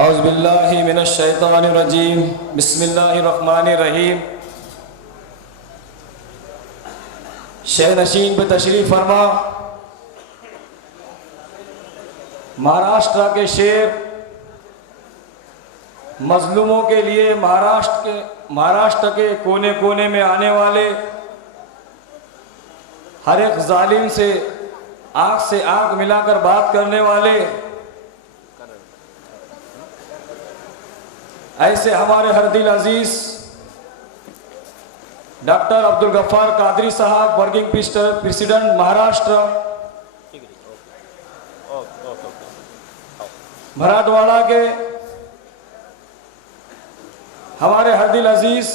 औज़ुबिल्लाहि मिनश्शैतानिर्रजीम बिस्मिल्लाहिर्रहमानिर्रहीम। शह नशीन पे तशरीफ़ फरमा। महाराष्ट्र के शेर, मजलूमों के लिए महाराष्ट्र के कोने कोने में आने वाले, हर एक जालिम से आँख मिलाकर बात करने वाले, ऐसे हमारे हर दिल अजीज doctor Abdul Gaffar Qadri sahab, working president Maharashtra Marathwada के, हमारे हर दिल अजीज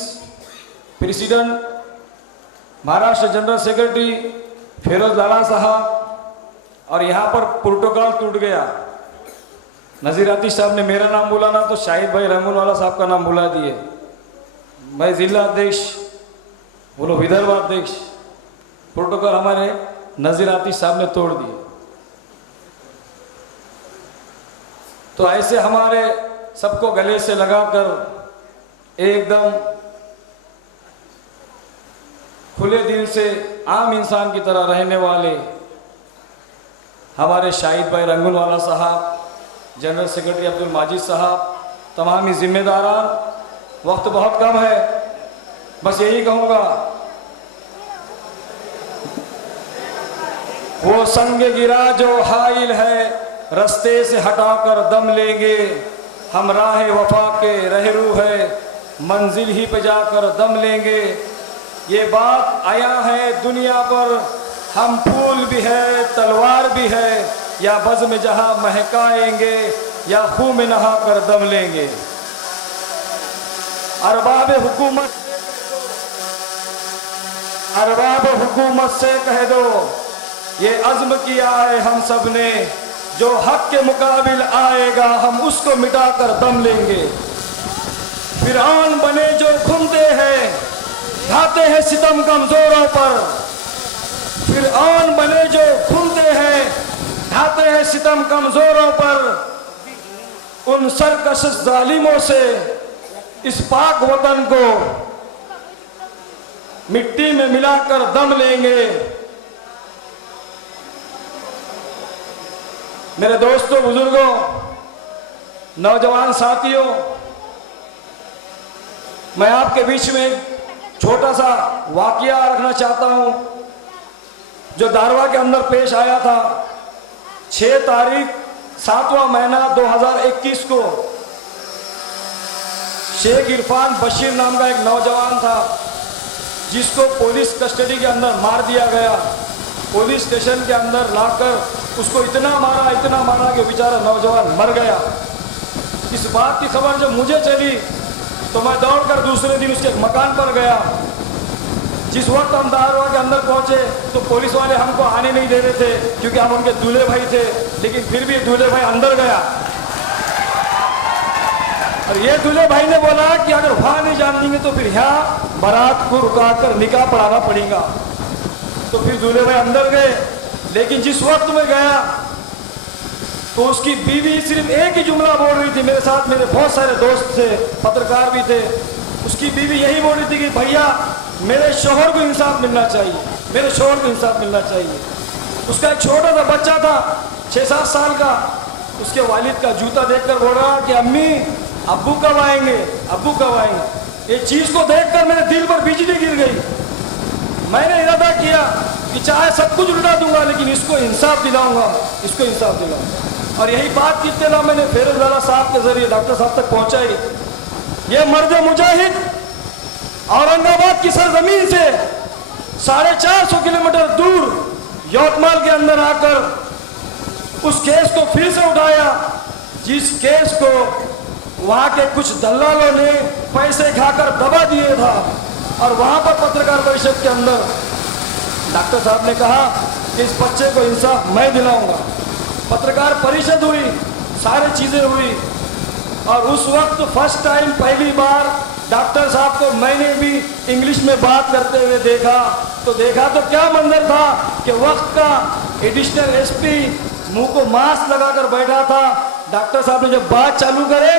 president Maharashtra general secretary Firoz Lala sahab. और यहाँ पर प्रोटोकॉल टूट गया, नज़ीर आतिश साहब ने मेरा नाम बोला ना तो शाहिद भाई रंगूनवाला साहब का नाम बुला दिए। मैं जिला अध्यक्ष, वो लोग विदर्भ अध्यक्ष, प्रोटोकॉल हमारे नज़ीर आतिश साहब ने तोड़ दिए। तो ऐसे हमारे सबको गले से लगाकर एकदम खुले दिल से आम इंसान की तरह रहने वाले हमारे शाहिद भाई रंगूनवाला साहब, जनरल सेक्रेटरी अब्दुल माजिद साहब, तमामी जिम्मेदारान, वक्त बहुत कम है, बस यही कहूँगा, वो संग गिरा जो हाइल है, रास्ते से हटाकर दम लेंगे, हम राह वफा के रहरू है, मंजिल ही पे जाकर दम लेंगे। ये बात आया है दुनिया पर, हम फूल भी है तलवार भी है, या बज़्म में जहां महकाएंगे या खूह में नहा कर दम लेंगे। अरबाब हुकूमत से कह दो, ये अज़्म किया है हम सब ने, जो हक के मुकाबिल आएगा हम उसको मिटा कर दम लेंगे। फिरौन बने जो घूमते हैं, ढाते हैं सितम कमजोरों पर, फिरौन बने जो घूमते हैं, ढाते हैं सितम कमजोरों पर, उन सरकश जालिमों से इस पाक वतन को मिट्टी में मिलाकर दम लेंगे। मेरे दोस्तों, बुजुर्गों, नौजवान साथियों, मैं आपके बीच में एक छोटा सा वाकया रखना चाहता हूं जो दारवा के अंदर पेश आया था। 6 तारीख 7वां महीना 2021 को शेख इरफान बशीर नाम का एक नौजवान था जिसको पुलिस कस्टडी के अंदर मार दिया गया। पुलिस स्टेशन के अंदर लाकर उसको इतना मारा कि बेचारा नौजवान मर गया। इस बात की खबर जब मुझे चली तो मैं दौड़कर दूसरे दिन उसके मकान पर गया। जिस वक्त हम दारवा के अंदर पहुंचे तो पुलिस वाले हमको आने नहीं दे रहे थे क्योंकि हम उनके दूल्हे भाई थे, लेकिन फिर भी दूल्हे भाई अंदर गया और ये दूल्हे भाई ने बोला कि अगर वहां नहीं जान देंगे तो फिर यहाँ बारात को रुकाकर निकाह पढ़ाना पड़ेगा। तो फिर दूल्हे भाई अंदर गए, लेकिन जिस वक्त में गया तो उसकी बीवी सिर्फ एक ही जुमला बोल रही थी। मेरे साथ मेरे बहुत सारे दोस्त थे, पत्रकार भी थे। उसकी बीवी यही बोल रही थी कि भैया मेरे शोहर को इंसाफ मिलना चाहिए, मेरे शोहर को इंसाफ मिलना चाहिए। उसका एक छोटा सा बच्चा था 6-7 साल का, उसके वालिद का जूता देखकर बोल रहा कि अम्मी अब्बू कब आएंगे, अब्बू कब आएंगे। ये चीज़ को देखकर मेरे दिल पर बिजली गिर गई। मैंने इरादा किया कि चाहे सब कुछ लुटा दूंगा लेकिन इसको इंसाफ दिलाऊंगा, इसको इंसाफ दिलाऊंगा। और यही बात की इत्तला मैंने फिरोज लाला साहब के जरिए डॉक्टर साहब तक पहुंचाई। ये मर्द मुजाहिद औरंगाबाद की सरजमीन से 450 किलोमीटर दूर यवतमाल के अंदर आकर उस केस को फिर से उठाया जिस केस को वहां के कुछ दलालों ने पैसे खाकर दबा दिए था। और वहां पर पत्रकार परिषद के अंदर डॉक्टर साहब ने कहा कि इस बच्चे को इंसाफ मैं दिलाऊंगा। पत्रकार परिषद हुई, सारी चीजें हुई और उस वक्त फर्स्ट टाइम पहली बार डॉक्टर साहब को मैंने भी इंग्लिश में बात करते हुए देखा तो क्या मंजर था कि वक्त का एडिशनल एसपी मुंह को मास्क लगाकर बैठा था डॉक्टर साहब ने जब बात चालू करे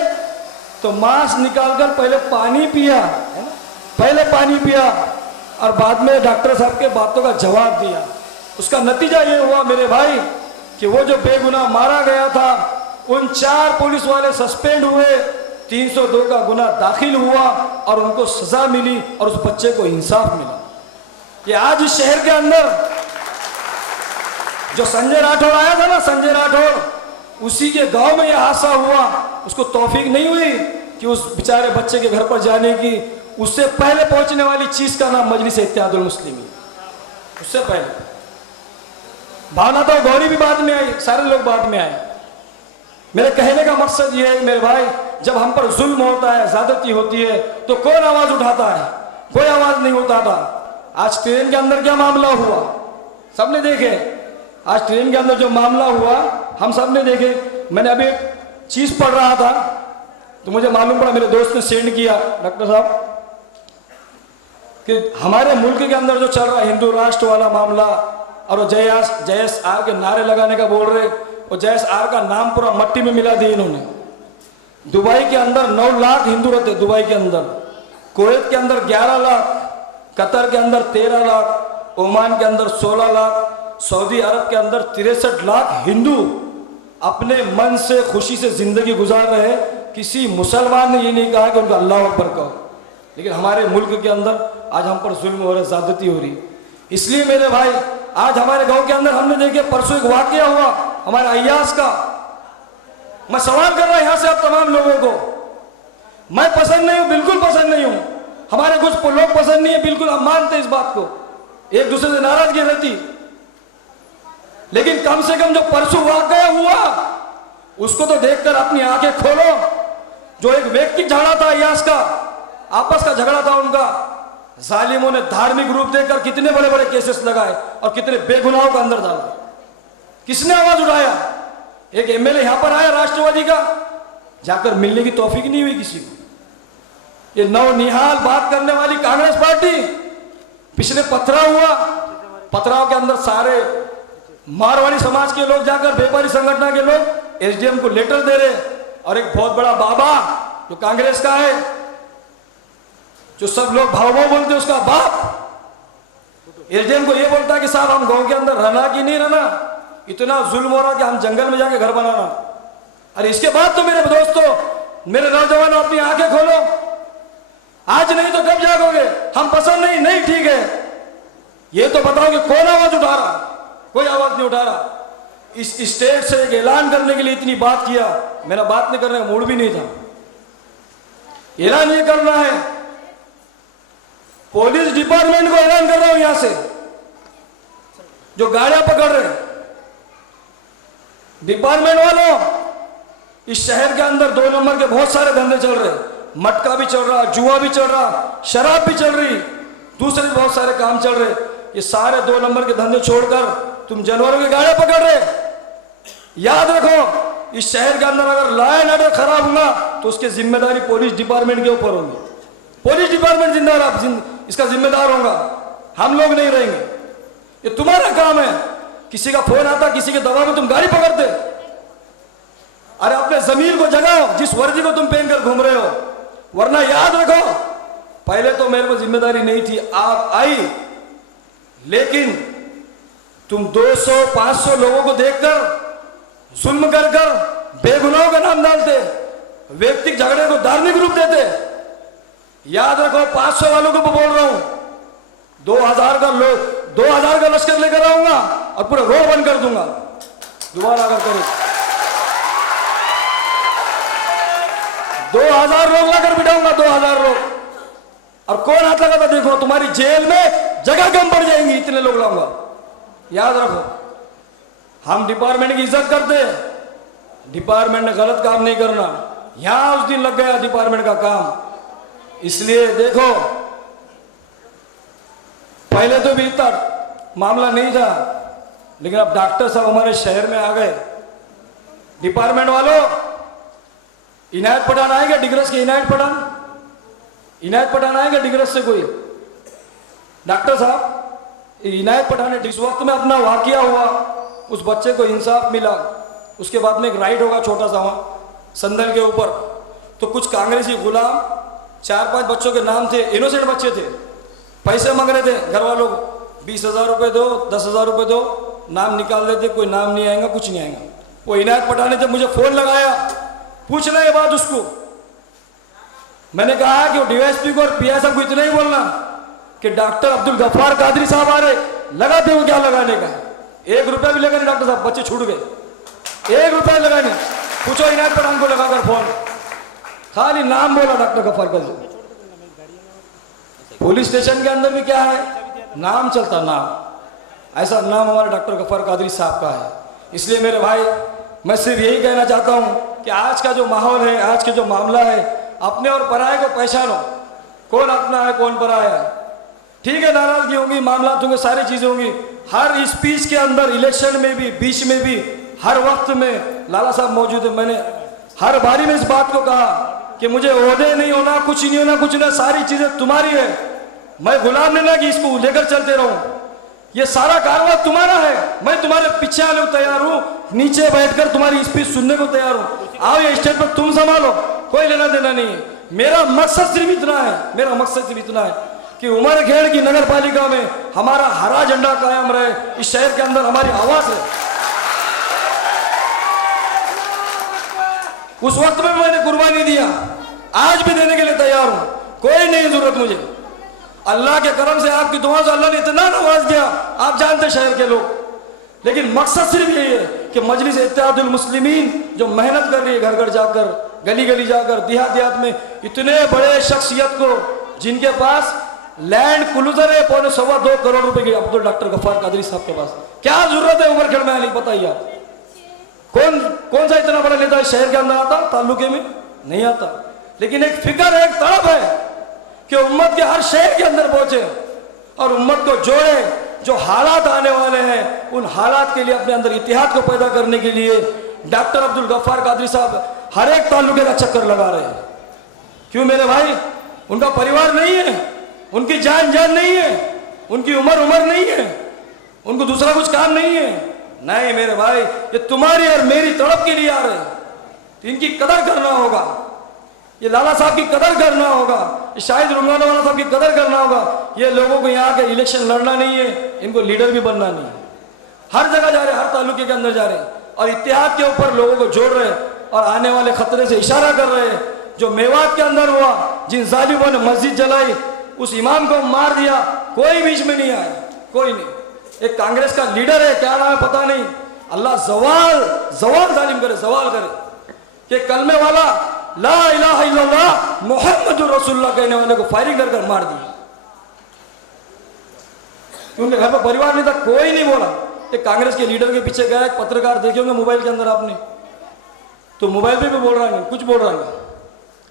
तो मास्क निकालकर पहले पानी पिया, है ना, पहले पानी पिया और बाद में डॉक्टर साहब के बातों का जवाब दिया। उसका नतीजा ये हुआ मेरे भाई कि वो जो बेगुनाह मारा गया था, उन 4 पुलिस वाले सस्पेंड हुए, 302 का गुना दाखिल हुआ और उनको सजा मिली और उस बच्चे को इंसाफ मिला। ये आज इस शहर के अंदर जो संजय राठौड़ आया था ना, संजय राठौड़, उसी के गांव में यह हादसा हुआ। उसको तौफीक नहीं हुई कि उस बेचारे बच्चे के घर पर जाने की। उससे पहले पहुंचने वाली चीज का नाम मजलिस इत्तेहादुल मुस्लिमीन, उससे पहले। भावना तो गौरी भी बाद में आई, सारे लोग बाद में आए। मेरे कहने का मकसद ये है मेरे भाई, जब हम पर जुल्म होता है, ज्यादती होती है, तो कौन आवाज उठाता है? कोई आवाज नहीं उठाता। आज ट्रेन के अंदर क्या मामला हुआ सबने देखे। आज ट्रेन के अंदर जो मामला हुआ हम सब ने देखे। मैंने अभी एक चीज पढ़ रहा था तो मुझे मालूम पड़ा, मेरे दोस्त ने सेंड किया, डॉक्टर साहब, कि हमारे मुल्क के अंदर जो चल रहा है हिंदू राष्ट्र वाला मामला, और वो JSR के नारे लगाने का बोल रहे, और JSR का नाम पूरा मट्टी में मिला दिया इन्होंने। दुबई के अंदर 9 लाख हिंदू रहते, दुबई के अंदर, कुवैत के अंदर 11 लाख, कतर के अंदर 13 लाख, ओमान के अंदर 16 लाख, सऊदी अरब के अंदर 63 लाख हिंदू अपने मन से खुशी से जिंदगी गुजार रहे हैं। किसी मुसलमान ने ये नहीं कहा कि उनका अल्लाह अकबर कहो। लेकिन हमारे मुल्क के अंदर आज हम पर जुल्म हो रहा है, ज्यादती हो रही। इसलिए मेरे भाई आज हमारे गांव के अंदर हमने देखे, परसों एक वाकया हुआ हमारे अय्यास का। मैं सवाल कर रहा हूं यहां से आप तमाम लोगों को, मैं पसंद नहीं हूं, बिल्कुल पसंद नहीं हूं, हमारे कुछ लोग पसंद नहीं है, बिल्कुल हम मानते इस बात को, एक दूसरे से नाराजगी रहती। लेकिन कम से कम जो परसों वाकया हुआ उसको तो देखकर अपनी आंखें खोलो। जो एक व्यक्ति झगड़ा था अय्यास का, आपस का झगड़ा था उनका, जालिमों ने धार्मिक रूप देकर कितने बड़े बड़े केसेस लगाए और कितने बेगुनाहों को अंदर डाला। किसने आवाज उठाया? एक MLA यहां पर आया राष्ट्रवादी का, जाकर मिलने की तौफीक नहीं हुई किसी को। ये नवनिहाल बात करने वाली कांग्रेस पार्टी, पिछले पथराव हुआ, पथराव के अंदर सारे मारवाड़ी समाज के लोग जाकर, व्यापारी संगठन के लोग SDM को लेटर दे रहे, और एक बहुत बड़ा बाबा जो कांग्रेस का है, जो सब लोग भाव भाव बोलते हैं, उसका बाप SDM को ये बोलता है कि साहब हम गांव के अंदर रहना कि नहीं रहना, इतना जुल्म हो रहा कि हम जंगल में जाके घर बनाना। अरे इसके बाद तो मेरे दोस्तों, मेरे नौजवानों, अपनी आंखें खोलो। आज नहीं तो कब जागोगे? हम पसंद नहीं, नहीं ठीक है, ये तो बताओ कि कौन आवाज उठा रहा? कोई आवाज नहीं उठा रहा। इस स्टेट से एक ऐलान करने के लिए इतनी बात किया, मेरा बात नहीं करने का मूड भी नहीं था। ऐलान ये करना है, पुलिस डिपार्टमेंट को ऐलान कर रहा हूं यहां से, जो गाड़ियां पकड़ रहे, डिपार्टमेंट वालों, इस शहर के अंदर 2 नंबर के बहुत सारे धंधे चल रहे, मटका भी चल रहा, जुआ भी चल रहा, शराब भी चल रही, दूसरे भी बहुत सारे काम चल रहे। ये सारे 2 नंबर के धंधे छोड़कर तुम जानवरों की गाड़ियां पकड़ रहे। याद रखो, इस शहर के अंदर अगर लॉ एंड ऑर्डर खराब हुआ तो उसकी जिम्मेदारी पुलिस डिपार्टमेंट के ऊपर होगी। पुलिस डिपार्टमेंट इसका जिम्मेदार होगा, हम लोग नहीं रहेंगे। ये तुम्हारा काम है। किसी का फोन आता, किसी के दबाव में तुम गाड़ी पकड़ते। अरे अपने जमीर को जगाओ, जिस वर्दी को तुम पहनकर घूम रहे हो। वरना याद रखो, पहले तो मेरे को जिम्मेदारी नहीं थी, आप आई, लेकिन तुम 200-500 लोगों को देखकर जुल्म कर बेगुनाहों का नाम डालते, व्यक्तिगत झगड़े को धार्मिक रूप देते। याद रखो, 500 वालों को बोल रहा हूं, 2000 का लश्कर लेकर आऊंगा और पूरा रोड बंद कर दूंगा। दोबारा अगर करो 2000 लोग लाकर बिठाऊंगा, 2000 लोग। और कौन हाथ लगाता देखो, तुम्हारी जेल में जगह कम पड़ जाएंगी, इतने लोग लाऊंगा। याद रखो, हम डिपार्टमेंट की इज्जत करते हैं, डिपार्टमेंट ने गलत काम नहीं करना। यहां उस दिन लग गया डिपार्टमेंट का काम। इसलिए देखो, पहले तो भी इतना मामला नहीं था, लेकिन अब डॉक्टर साहब हमारे शहर में आ गए। डिपार्टमेंट वालों, इनायत पठान आएगा डिग्रस के, इनायत पठान आएगा डिग्रस से कोई? डॉक्टर साहब, इनायत पठान ने जिस वक्त में अपना वाकया हुआ, उस बच्चे को इंसाफ मिला, उसके बाद में एक राइड होगा छोटा सा वहाँ संदल के ऊपर, तो कुछ कांग्रेसी गुलाम 4-5 बच्चों के नाम थे, इनोसेंट बच्चे थे, पैसे मांग रहे थे घर वालों को, 20,000 रुपये दो, 10,000 रुपये दो, नाम निकाल देते, कोई नाम नहीं आएगा, कुछ नहीं आएगा। वो इनायत पठान ने जब मुझे फ़ोन लगाया, पूछना ये बात उसको, मैंने कहा कि वो डीएसपी को और पीआई साहब को इतना ही बोलना कि डॉक्टर अब्दुल गफ्फार कादरी साहब आ रहे, लगाते हो क्या लगाने का, 1 रुपया भी लगा नहीं डॉक्टर साहब, बच्चे छूट गए, 1 रुपया लगा नहीं। पूछो इनायत पठान को लगाकर फोन, खाली नाम बोला doctor Gaffar Qadri. Police station के अंदर भी क्या है, नाम चलता, नाम, ऐसा नाम हमारे डॉक्टर गफ्फार कादरी साहब का है। इसलिए मेरे भाई, मैं सिर्फ यही कहना चाहता हूँ कि आज का जो माहौल है, आज का जो मामला है, अपने और पराये को पहचानो, कौन अपना है कौन पराया है। ठीक है, नाराजगी होंगी, मामला होंगे, सारी चीजें होंगी, हर स्पीच के अंदर, इलेक्शन में भी, बीच में भी, हर वक्त में लाला साहब मौजूद है। मैंने हर बारी में इस बात को कहा कि मुझे ओहदे नहीं होना, कुछ नहीं होना, कुछ ना, सारी चीजें तुम्हारी है, मैं गुलाम नहीं ना कि इसको लेकर चलते रहूं, ये सारा कारवा तुम्हारा है, मैं तुम्हारे पीछे आने को तैयार हूं, नीचे बैठकर तुम्हारी स्पीच सुनने को तैयार हूं, आओ ये स्टेज पर तुम संभालो, कोई लेना देना नहीं है। मेरा मकसद सिर्फ इतना है, मेरा मकसद सिर्फ इतना है कि उमरखेड़ की नगर पालिका में हमारा हरा झंडा कायम रहे, इस शहर के अंदर हमारी आवाज है। उस वक्त में मैंने कुर्बानी दिया, आज भी देने के लिए तैयार हूं, कोई नहीं जरूरत मुझे। अल्लाह के करम से, आपकी दुआ से अल्लाह ने इतना नवाज दिया, आप जानते शहर के लोग। लेकिन मकसद सिर्फ यही है कि मजलिस इत्तेहादुल मुस्लिमीन जो मेहनत कर रही है, घर घर जाकर, गली गली जाकर, देहात देहात में, इतने बड़े शख्सियत को जिनके पास लैंड क्लूजर है 1.25-2 करोड़ रुपए की, अब्दुल डॉक्टर गफ्फार कादरी साहब के पास क्या जरूरत है उमरखेड़ में आने की, बताइए आप। कौन सा इतना बड़ा नेता शहर के अंदर आता, ताल्लुके में नहीं आता। लेकिन एक फिक्र है, एक तड़प है कि उम्मत के हर शहर के अंदर पहुंचे और उम्मत को जोड़े। जो हालात आने वाले हैं, उन हालात के लिए, अपने अंदर इतिहाद को पैदा करने के लिए डॉक्टर अब्दुल गफ्फार कादरी साहब हर एक ताल्लुके का चक्कर लगा रहे हैं। क्यों मेरे भाई, उनका परिवार नहीं है, उनकी जान नहीं है, उनकी उम्र नहीं है, उनको दूसरा कुछ काम नहीं है। नहीं मेरे भाई, ये तुम्हारी और मेरी तड़प के लिए आ रहे हैं, तो इनकी कदर करना होगा, ये लाला साहब की कदर करना होगा, शाहिद रुमनाना वाला साहब की कदर करना होगा। ये लोगों को यहाँ के इलेक्शन लड़ना नहीं है, इनको लीडर भी बनना नहीं है। हर जगह जा रहे, हर तालुके के अंदर जा रहे और इत्तेहाद के ऊपर लोगों को जोड़ रहे और आने वाले खतरे से इशारा कर रहे हैं। जो मेवात के अंदर हुआ, जिन जालिमों ने मस्जिद जलाई, उस इमाम को मार दिया, कोई बीच में नहीं आया, कोई नहीं। एक कांग्रेस का लीडर है, क्या नाम है पता नहीं, अल्लाह जवाल जालिम करे, जवाल करे, कि कलमे वाला ला इलाहा इल्लल्लाह मुहम्मदुर रसूलुल्लाह कहने वाले को फायरिंग कर मार दिया। उनके घर पर परिवार नहीं था, कोई नहीं बोला। एक कांग्रेस के लीडर के पीछे गया, एक पत्रकार देखे होंगे मोबाइल के अंदर आपने, तो मोबाइल पे भी बोल रहा है, कुछ बोल रहा है।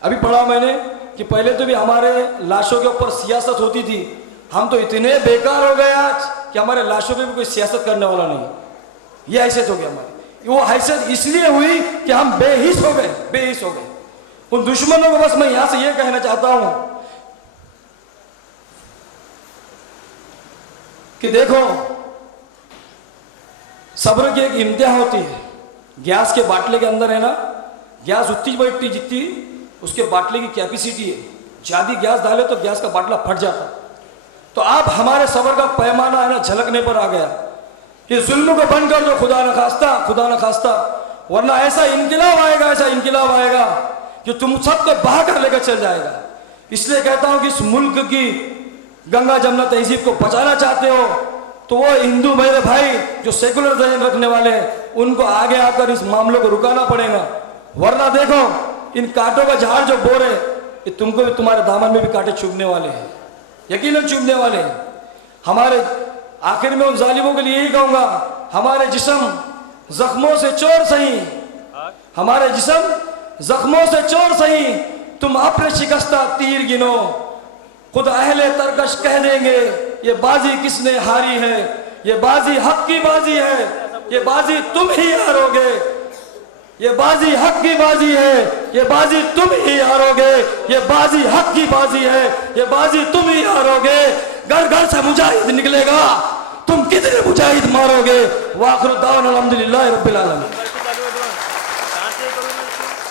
अभी पढ़ा मैंने कि पहले तो भी हमारे लाशों के ऊपर सियासत होती थी, हम तो इतने बेकार हो गए आज कि हमारे लाशों पे भी कोई सियासत करने वाला नहीं। ये हैसियत हो गया हमारी। वो हैसियत इसलिए हुई कि हम बेहिस हो गए। उन दुश्मनों को बस मैं यहां से ये कहना चाहता हूं कि देखो, सब्र की एक इम्तिहा होती है। गैस के बाटले के अंदर है ना, गैस उतनी बैठती जितनी उसके बाटले की कैपेसिटी है, ज्यादा गैस डाले तो गैस का बाटला फट जाता। तो आप हमारे सब्र का पैमाना है ना झलकने पर आ गया कि जुल्म को बंद कर दो, खुदा न खास्ता, वरना ऐसा इनकिलाब आएगा कि तुम सबको बहा कर लेकर चल जाएगा। इसलिए कहता हूं कि इस मुल्क की गंगा जमुना तहजीब को बचाना चाहते हो तो वो हिंदू मेरे भाई जो सेकुलर जहन रखने वाले हैं, उनको आगे आकर इस मामलों को रुकाना पड़ेगा। वरना देखो, इन कांटों का झाड़ जो बोर है, ये तुमको भी, तुम्हारे दामन में भी कांटे चुभने वाले हैं, यकीनन चुभने वाले हैं। हमारे आखिर में उन जालिमों के लिए यही कहूंगा, हमारे जिस्म जख्मों से चोर सही, हमारे जिस्म जख्मों से चोर सही, तुम अपने शिकस्ता तीर गिनो, खुद अहले तरकश कह देंगे ये बाजी किसने हारी है, ये बाजी हक की बाजी है, ये बाजी तुम ही हारोगे, ये बाजी हक की बाजी है, ये बाजी तुम ही हारोगे, ये बाजी हक की बाजी है, ये बाजी तुम ही हारोगे। घर घर से मुजाहिद निकलेगा, तुम कितने मुजाहिद मारोगे। वाखिर दावाना अल्हम्दुलिल्लाहि रब्बिल आलमीन। जय करो मैं इसको।